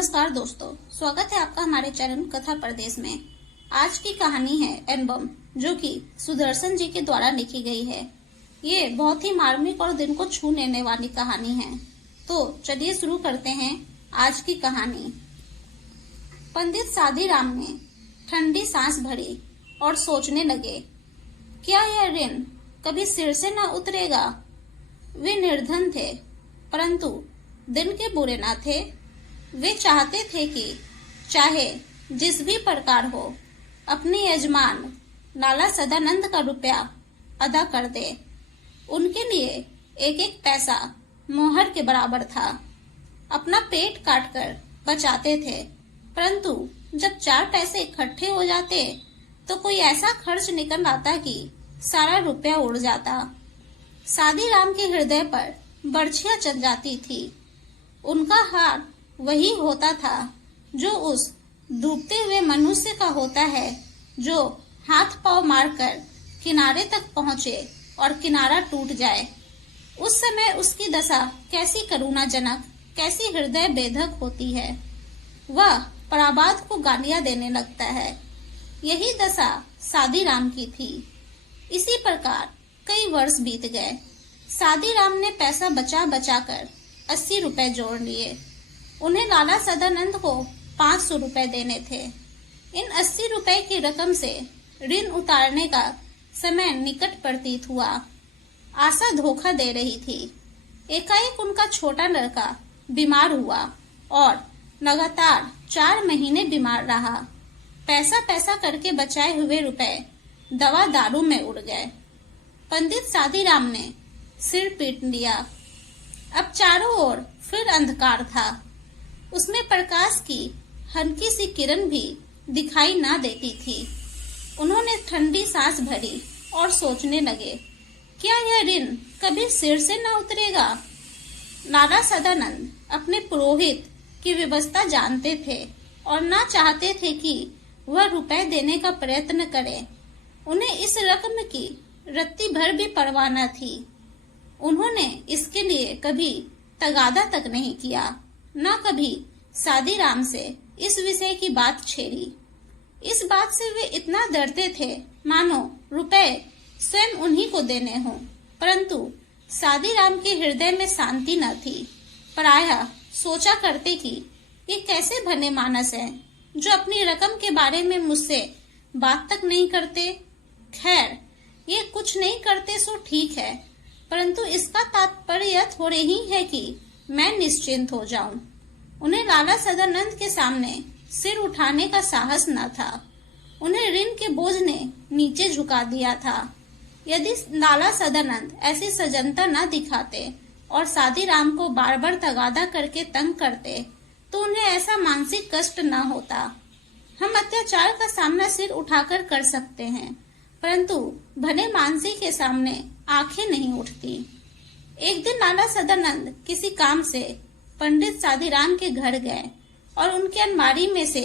नमस्कार दोस्तों, स्वागत है आपका हमारे चैनल कथा प्रदेश में। आज की कहानी है एनबम, जो कि सुदर्शन जी के द्वारा लिखी गई है। ये बहुत ही मार्मिक और दिल को छू लेने वाली कहानी है। तो चलिए शुरू करते हैं आज की कहानी। पंडित सादीराम ने ठंडी सांस भरी और सोचने लगे, क्या यह ऋण कभी सिर से न उतरेगा। वे निर्धन थे, परंतु दिन के बुरे न थे। वे चाहते थे कि चाहे जिस भी प्रकार हो, अपने यजमान लाला सदानंद का रुपया अदा कर दे। उनके लिए एक एक पैसा मोहर के बराबर था। अपना पेट काटकर बचाते थे, परंतु जब 4 पैसे इकट्ठे हो जाते तो कोई ऐसा खर्च निकल आता कि सारा रुपया उड़ जाता। सादीराम के हृदय पर बर्छियां चल जाती थी। उनका हाथ वही होता था जो उस डूबते हुए मनुष्य का होता है, जो हाथ पांव मारकर किनारे तक पहुंचे और किनारा टूट जाए। उस समय उसकी दशा कैसी करुणाजनक, कैसी हृदय भेदक होती है। वह पराबाद को गालियां देने लगता है। यही दशा सादीराम की थी। इसी प्रकार कई वर्ष बीत गए। सादीराम ने पैसा बचा बचा कर 80 रुपए जोड़ लिए। उन्हें लाला सदानंद को 500 रुपए देने थे। इन 80 रुपए की रकम से ऋण उतारने का समय निकट प्रतीत हुआ। आशा धोखा दे रही थी। एकाएक उनका छोटा लड़का बीमार हुआ और लगातार 4 महीने बीमार रहा। पैसा पैसा करके बचाए हुए रुपए दवा दारू में उड़ गए। पंडित सादीराम ने सिर पीट लिया। अब चारों ओर फिर अंधकार था। उसमें प्रकाश की हल्की सी किरण भी दिखाई ना देती थी। उन्होंने ठंडी सांस भरी और सोचने लगे, क्या यह ऋण कभी सिर से न उतरेगा। लाला सदानंद अपने पुरोहित की व्यवस्था जानते थे और ना चाहते थे कि वह रुपए देने का प्रयत्न करे। उन्हें इस रकम की रत्ती भर भी परवाह न थी। उन्होंने इसके लिए कभी तगादा तक नहीं किया, न कभी सादीराम से इस विषय की बात छेड़ी। इस बात से वे इतना डरते थे मानो रुपए स्वयं उन्हीं को देने हों। परंतु सादीराम के हृदय में शांति न थी। प्रायः सोचा करते कि ये कैसे भले मानस हैं जो अपनी रकम के बारे में मुझसे बात तक नहीं करते। खैर, ये कुछ नहीं करते सो ठीक है, परंतु इसका तात्पर्य यह थोड़े ही है कि मैं निश्चिंत हो जाऊं। उन्हें लाला सदानंद के सामने सिर उठाने का साहस न था। उन्हें ऋण के बोझ ने नीचे झुका दिया था। यदि लाला सदानंद ऐसी सजनता न दिखाते और सादीराम को बार बार तगादा करके तंग करते तो उन्हें ऐसा मानसिक कष्ट न होता। हम अत्याचार का सामना सिर उठाकर कर सकते हैं, परंतु भले मानसी के सामने आंखें नहीं उठती। एक दिन लाला सदानंद किसी काम से पंडित सादीराम के घर गए और उनके अलमारी में से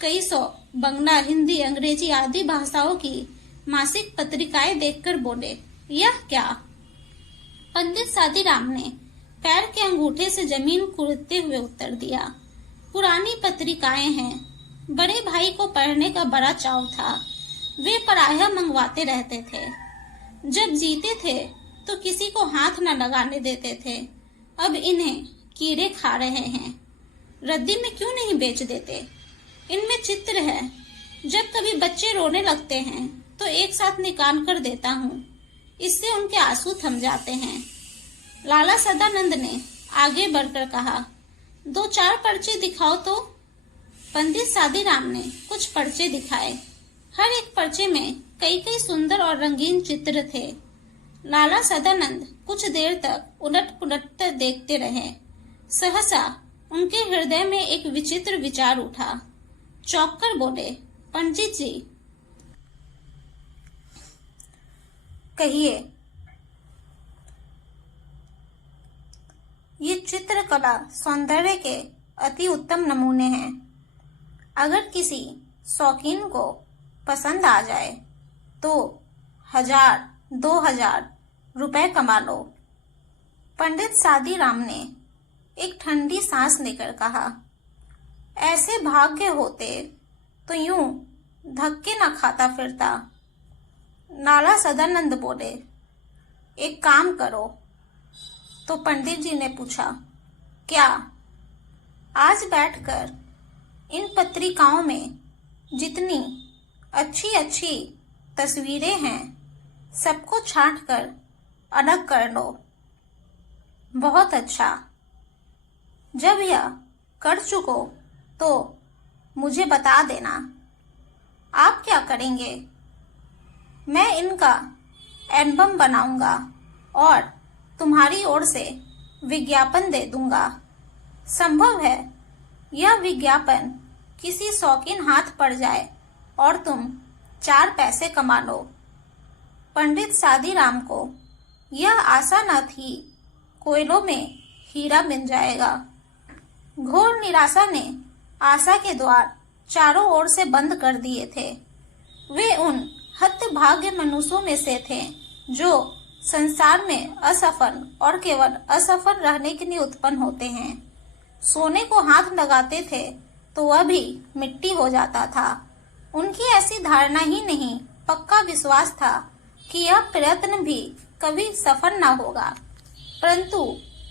कई सौ बंगला, हिंदी, अंग्रेजी आदि भाषाओं की मासिक पत्रिकाएं देखकर बोले, यह क्या। पंडित सादीराम ने पैर के अंगूठे से जमीन कुड़ते हुए उत्तर दिया, पुरानी पत्रिकाएं हैं। बड़े भाई को पढ़ने का बड़ा चाव था। वे प्रायः मंगवाते रहते थे। जब जीते थे तो किसी को हाथ न लगाने देते थे। अब इन्हें कीड़े खा रहे हैं। रद्दी में क्यों नहीं बेच देते। इनमें चित्र है। जब कभी बच्चे रोने लगते हैं तो एक साथ निकाल कर देता हूँ। इससे उनके आंसू थम जाते हैं। लाला सदानंद ने आगे बढ़कर कहा, 2-4 पर्चे दिखाओ तो। पंडित सादीराम ने कुछ पर्चे दिखाए। हर एक पर्चे में कई कई सुंदर और रंगीन चित्र थे। लाला सदानंद कुछ देर तक उलट पुलट देखते रहे। सहसा उनके हृदय में एक विचित्र विचार उठा। चौंककर बोले, पंडित जी, कहिए। ये चित्रकला सौंदर्य के अति उत्तम नमूने हैं। अगर किसी शौकीन को पसंद आ जाए तो 1000-2000 रुपए कमा लो। पंडित सादीराम ने एक ठंडी सांस लेकर कहा, ऐसे भाग्य होते तो यूं धक्के न खाता फिरता। लाला सदानंद बोले, एक काम करो। तो पंडित जी ने पूछा, क्या? आज बैठकर इन पत्रिकाओं में जितनी अच्छी अच्छी तस्वीरें हैं सबको छांट कर अलग कर लो। बहुत अच्छा। जब यह कर चुको तो मुझे बता देना। आप क्या करेंगे? मैं इनका एल्बम बनाऊंगा और तुम्हारी ओर से विज्ञापन दे दूंगा। संभव है यह विज्ञापन किसी शौकीन हाथ पड़ जाए और तुम 4 पैसे कमा लो। पंडित सादीराम को यह आशा न थी कोयलों में हीरा मिल जाएगा। घोर निराशा ने आशा के द्वार चारों ओर से बंद कर दिए थे। वे उन हतभाग्य मनुष्यों में से थे जो संसार में असफल और केवल असफल रहने के लिए उत्पन्न होते हैं। सोने को हाथ लगाते थे तो वह भी मिट्टी हो जाता था। उनकी ऐसी धारणा ही नहीं, पक्का विश्वास था कि यह प्रयत्न भी कभी सफल न होगा। परंतु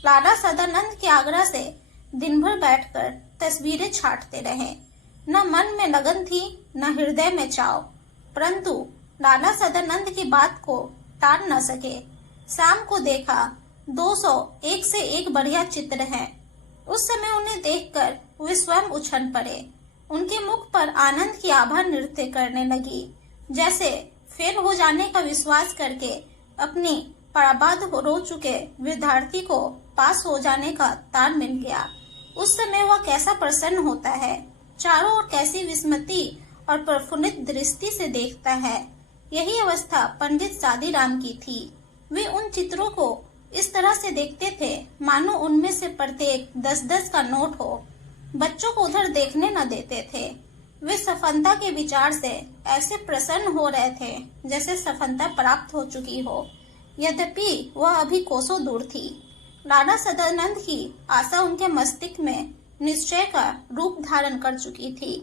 लाला सदानंद के आग्रह से दिन भर बैठकर तस्वीरें छांटते रहे। न मन में लगन थी न हृदय में चाव, परंतु लाला सदानंद की बात को टाल न सके। शाम को देखा 200 एक से एक बढ़िया चित्र हैं। उस समय उन्हें देखकर वे स्वयं उछल पड़े। उनके मुख पर आनंद की आभा नृत्य करने लगी, जैसे फेल हो जाने का विश्वास करके अपनी बर्बाद हो चुके विद्यार्थी को पास हो जाने का तार मिल गया। उस समय वह कैसा प्रसन्न होता है, चारों ओर कैसी विस्मृति और प्रफुल्लित दृष्टि से देखता है। यही अवस्था पंडित सादीराम की थी। वे उन चित्रों को इस तरह से देखते थे मानो उनमें से प्रत्येक 10-10 का नोट हो। बच्चों को उधर देखने न देते थे। वे सफलता के विचार से ऐसे प्रसन्न हो रहे थे जैसे सफलता प्राप्त हो चुकी हो, यद्यपि वह अभी कोसों दूर थी। लाला सदानंद की आशा उनके मस्तिष्क में निश्चय का रूप धारण कर चुकी थी।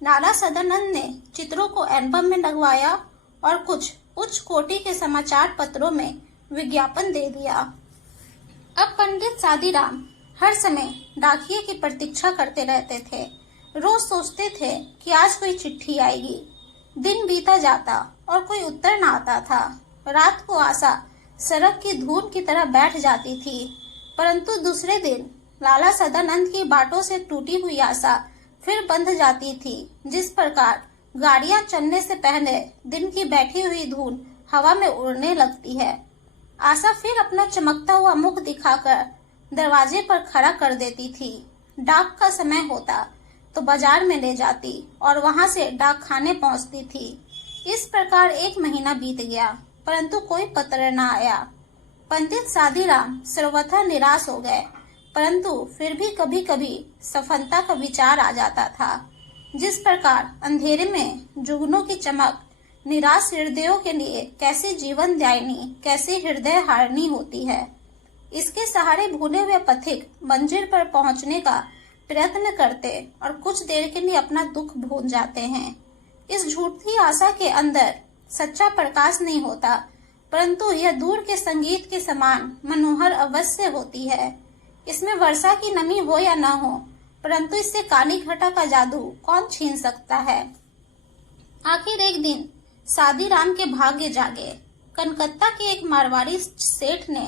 लाला सदानंद ने चित्रों को एल्बम में लगवाया और कुछ उच्च कोटि के समाचार पत्रों में विज्ञापन दे दिया। अब पंडित सादीराम हर समय डाकिये की प्रतीक्षा करते रहते थे। रोज सोचते थे कि आज कोई चिट्ठी आएगी। दिन बीता जाता और कोई उत्तर न आता था। रात को आशा सड़क की धूल की तरह बैठ जाती थी, परंतु दूसरे दिन लाला सदानंद की बातों से टूटी हुई आशा फिर बंध जाती थी। जिस प्रकार गाड़ियां चलने से पहले दिन की बैठी हुई धूल हवा में उड़ने लगती है, आशा फिर अपना चमकता हुआ मुख दिखाकर दरवाजे पर खड़ा कर देती थी। डाक का समय होता तो बाजार में ले जाती और वहां से डाक खाने पहुंचती थी। इस प्रकार 1 महीना बीत गया, परंतु कोई पत्र न आया। पंडित सादीराम सर्वथा निराश हो गए, परंतु फिर भी कभी कभी सफलता का विचार आ जाता था। जिस प्रकार अंधेरे में जुगनों की चमक निराश हृदयों के लिए कैसे जीवन दायिनी, कैसे हृदय हारनी होती है। इसके सहारे भूले हुए पथिक मंजिल पर पहुंचने का प्रयत्न करते और कुछ देर के लिए अपना दुख भूल जाते हैं। इस झूठी आशा के अंदर सच्चा प्रकाश नहीं होता, परंतु यह दूर के संगीत के समान मनोहर अवश्य होती है। इसमें वर्षा की नमी हो या न हो, परंतु इससे काली घटा का जादू कौन छीन सकता है। आखिर एक दिन सादीराम के भाग्य जागे। कलकत्ता के एक मारवाड़ी सेठ ने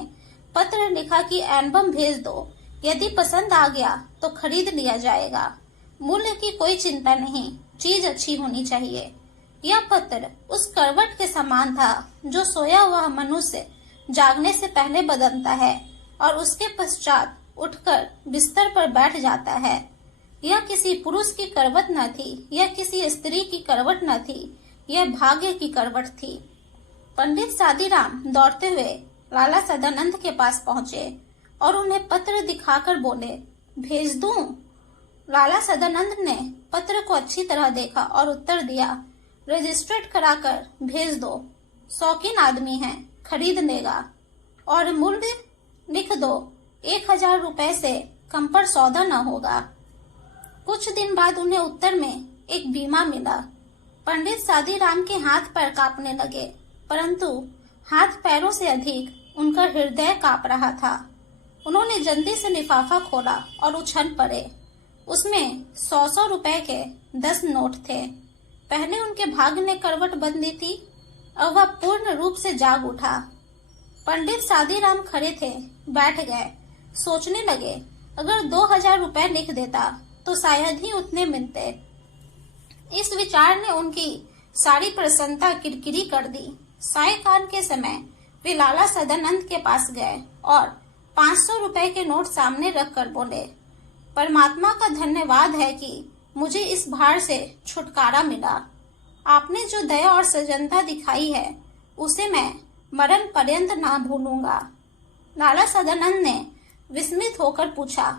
पत्र लिखा कि एल्बम भेज दो, यदि पसंद आ गया तो खरीद लिया जाएगा। मूल्य की कोई चिंता नहीं, चीज अच्छी होनी चाहिए। यह पत्र उस करवट के समान था जो सोया हुआ मनुष्य जागने से पहले बदलता है और उसके पश्चात उठकर बिस्तर पर बैठ जाता है। यह किसी पुरुष की करवट न थी, यह किसी स्त्री की करवट न थी, यह भाग्य की करवट थी। पंडित सादीराम दौड़ते हुए लाला सदानंद के पास पहुंचे और उन्हें पत्र दिखाकर बोले, भेज दूं? लाला सदानंद ने पत्र को अच्छी तरह देखा और उत्तर दिया, रजिस्ट्रेट कराकर भेज दो। शौकीन आदमी है, खरीद लेगा। और मूल्य लिख दो, 1000 रुपए से कम पर सौदा न होगा। कुछ दिन बाद उन्हें उत्तर में एक बीमा मिला। पंडित सादीराम के हाथ पैर कांपने लगे, परंतु हाथ पैरों से अधिक उनका हृदय कांप रहा था। उन्होंने जल्दी से लिफाफा खोला और उछल पड़े। उसमें 100 रुपए के 10 नोट थे। पहले उनके भाग्य ने करवट बदली थी, अब वह पूर्ण रूप से जाग उठा। पंडित सादीराम खड़े थे, बैठ गए, सोचने लगे, अगर 2000 रुपए लिख देता तो शायद ही उतने मिलते। इस विचार ने उनकी सारी प्रसन्नता किरकिरी कर दी। सायकाल के समय वे लाला सदानंद के पास गए और 500 रुपए के नोट सामने रखकर बोले, परमात्मा का धन्यवाद है कि मुझे इस भार से छुटकारा मिला। आपने जो दया और सजनता दिखाई है उसे मैं मरण पर्यंत ना भूलूंगा। लाला सदानंद ने विस्मित होकर पूछा,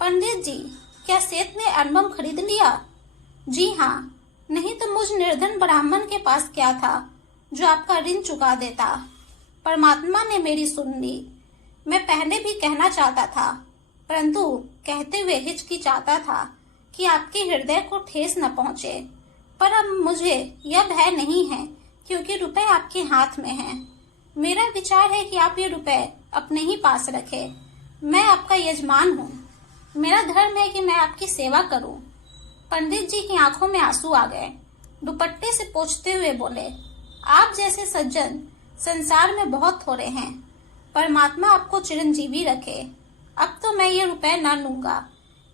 पंडित जी, क्या सेठ ने एल्बम खरीद लिया? जी हाँ, नहीं तो मुझ निर्धन ब्राह्मण के पास क्या था जो आपका ऋण चुका देता। परमात्मा ने मेरी सुन ली। मैं पहले भी कहना चाहता था, परंतु कहते हुए हिचकिचाता था कि आपके हृदय को ठेस न पहुंचे। पर अब मुझे यह भय नहीं है, क्योंकि रुपए आपके हाथ में हैं। मेरा विचार है कि आप ये रुपए अपने ही पास रखें। मैं आपका यजमान हूँ। मेरा धर्म है कि मैं आपकी सेवा करूँ। पंडित जी की आंखों में आंसू आ गए। दुपट्टे से पोंछते हुए बोले, आप जैसे सज्जन संसार में बहुत थोड़े हैं। परमात्मा आपको चिरंजीवी रखे। अब तो मैं ये रुपए न लूंगा।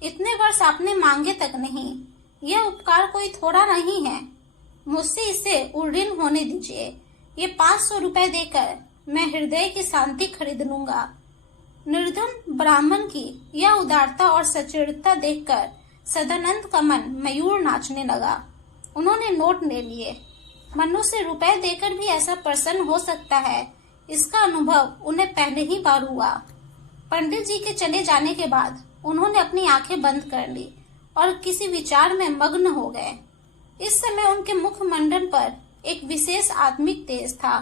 इतने वर्ष आपने मांगे तक नहीं। यह उपकार कोई थोड़ा नहीं है। मुझसे इसे उऋण होने दीजिए। ये 500 रुपए देकर मैं हृदय की शांति खरीद लूंगा। निर्धन ब्राह्मण की यह उदारता और सचेतता देखकर सदानंद का मन मयूर नाचने लगा। उन्होंने नोट ले लिए। मनुष्य रुपए देकर भी ऐसा प्रसन्न हो सकता है, इसका अनुभव उन्हें पहले ही बार हुआ। पंडित जी के चले जाने के बाद उन्होंने अपनी आंखें बंद कर ली और किसी विचार में मग्न हो गए। इस समय उनके मुखमंडल पर एक विशेष आत्मिक तेज था।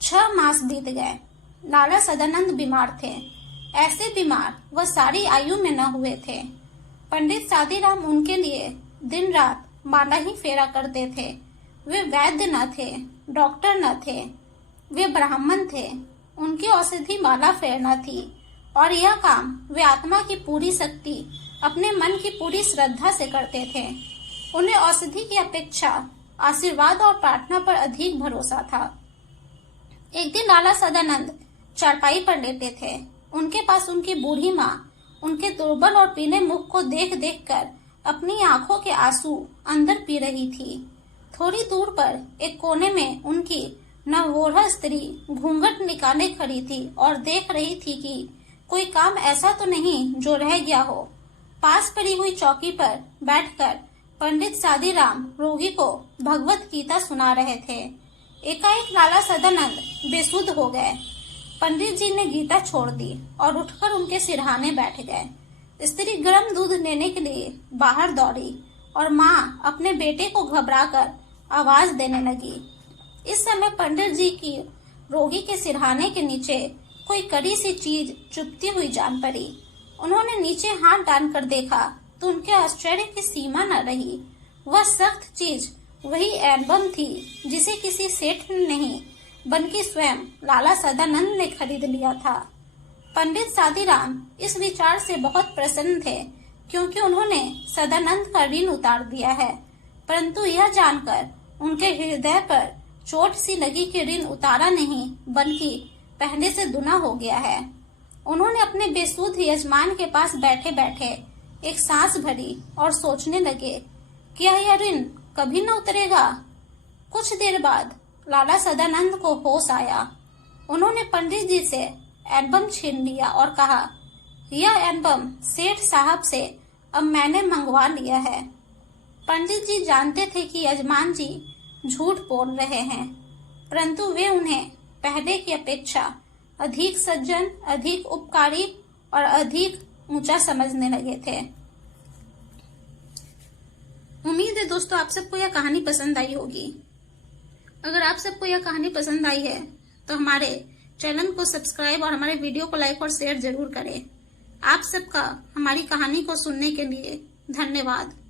6 मास बीत गए। लाला सदानंद बीमार थे। ऐसे बीमार वह सारी आयु में न हुए थे। पंडित सादीराम उनके लिए दिन रात माला ही फेरा करते थे। वे वैद्य न थे, डॉक्टर न थे, वे ब्राह्मण थे। उनकी औषधि माला फेरना थी और यह काम वे आत्मा की पूरी शक्ति, अपने मन की पूरी श्रद्धा से करते थे। उन्हें औषधि की अपेक्षा आशीर्वाद और प्रार्थना पर अधिक भरोसा था। एक दिन लाला सदानंद चारपाई पर लेटे थे। उनके पास उनकी बूढ़ी माँ उनके दुर्बल और पीले मुख को देख देख कर अपनी आंखों के आंसू अंदर पी रही थी। थोड़ी दूर पर एक कोने में उनकी नवोढ़ा स्त्री घूंघट निकाले खड़ी थी और देख रही थी कि कोई काम ऐसा तो नहीं जो रह गया हो। पास पड़ी हुई चौकी पर बैठकर पंडित सादीराम रोगी को भगवत गीता सुना रहे थे। एकाएक लाला सदानंद बेसुध हो गए। पंडित जी ने गीता छोड़ दी और उठकर उनके सिरहाने बैठ गए। स्त्री गर्म दूध लेने के लिए बाहर दौड़ी और माँ अपने बेटे को घबराकर आवाज देने लगी। इस समय पंडित जी की रोगी के सिरहाने के नीचे कोई कड़ी सी चीज चुभती हुई जान पड़ी। उन्होंने नीचे हाथ डालकर देखा तो उनके आश्चर्य की सीमा न रही। वह सख्त चीज वही एल्बम थी जिसे किसी सेठ ने नहीं बल्कि स्वयं लाला सदानंद ने खरीद लिया था। पंडित सादीराम इस विचार से बहुत प्रसन्न थे, क्योंकि उन्होंने सदानंद का ऋण उतार दिया है। परंतु यह जानकर उनके हृदय पर चोट सी लगी कि ऋण उतारा नहीं बल्कि पहले से दुना हो गया है। उन्होंने अपने बेसुध यजमान के पास बैठे बैठे एक सांस भरी और सोचने लगे, क्या यह ऋण कभी न उतरेगा? कुछ देर बाद लाला सदानंद को होश आया। उन्होंने पंडित जी से एल्बम छीन लिया और कहा, यह एल्बम सेठ साहब से अब मैंने मंगवा लिया है। पंडित जी जानते थे कि यजमान जी झूठ बोल रहे हैं, परंतु वे उन्हें पहले की अपेक्षा अधिक सज्जन, अधिक उपकारी और अधिक ऊंचा समझने लगे थे। उम्मीद है दोस्तों आप सबको यह कहानी पसंद आई होगी। अगर आप सबको यह कहानी पसंद आई है तो हमारे चैनल को सब्सक्राइब और हमारे वीडियो को लाइक और शेयर जरूर करें। आप सबका हमारी कहानी को सुनने के लिए धन्यवाद।